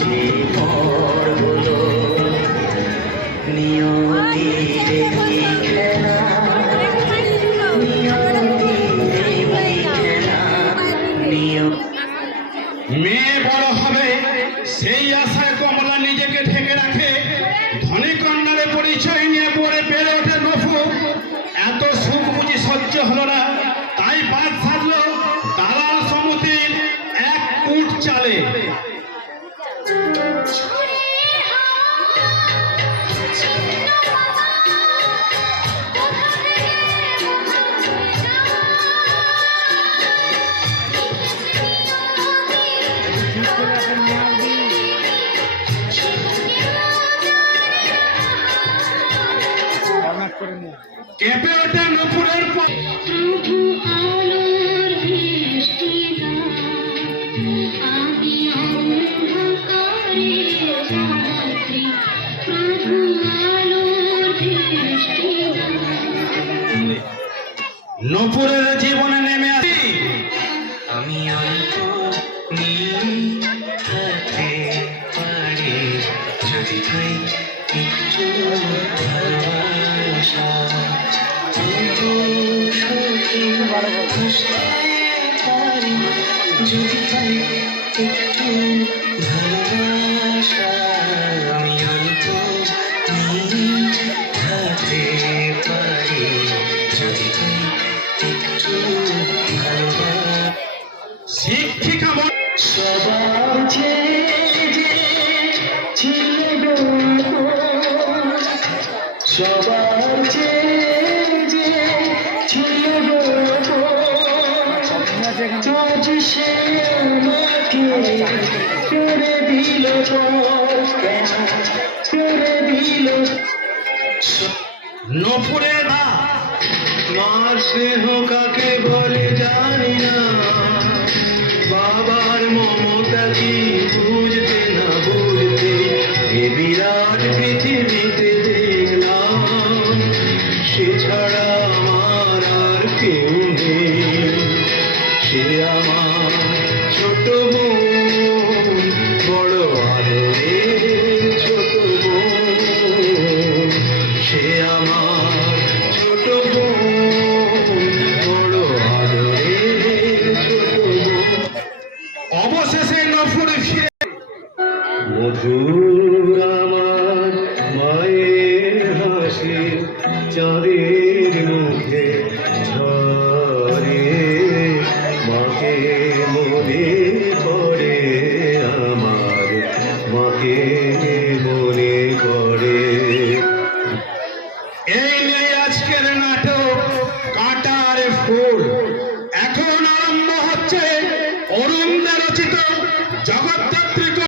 যে পর হলো নিয়তির খেলা, মেয়ে বড় হবে সেই আশায় কমলা নিজেকে ঢেকে রাখে। ধনী কন্যারে পরিচয় নিয়ে পড়ে বেড়ে ওঠে নফু। এত সুখ বুঝি সহ্য হলো না, তাই বাদ সাধলো দালাল সমিতির এক কুট চালে। কেঁপে ওঠে নপুরের নপুরের জীবনে নেমে আসি আমি অল্প নিতে পারি যদি পাই একটু ভালোবাসা, যদি পাই একটু ভালোবাসা, আমি অল্প নিতে পারি যদি পাই একটু ভালোবাসা। শিক্ষিকা সবার ছিল সবার ছিল আজ সে আমাকে করে দিল, কেন করে দিল। নপুরে না মার স্নেহ কাকে বলে জানি না, বাবার মমতা কি বুঝতে না বুঝতে এ বিরাট পৃথিবীতে দেখলাম সে ছাড়া আমার আর কেউ নেই। সে আমার ছোট বোন, বড় আদরের ছোট বোন। সে আমার ছোট বোন, বড় আদরের ছোট বোন। অবশেষে নফুরে ফিরে মধুর আমার মায়ের হাসি চাঁদের মুখে ঝরে, মাকে মনে পড়ে আমার, মাকে মনে পড়ে। এই নেই আজকের নাটক কাঁটার ফুল। এখন আরম্ভ হচ্ছে অরুণ রচিত জগৎ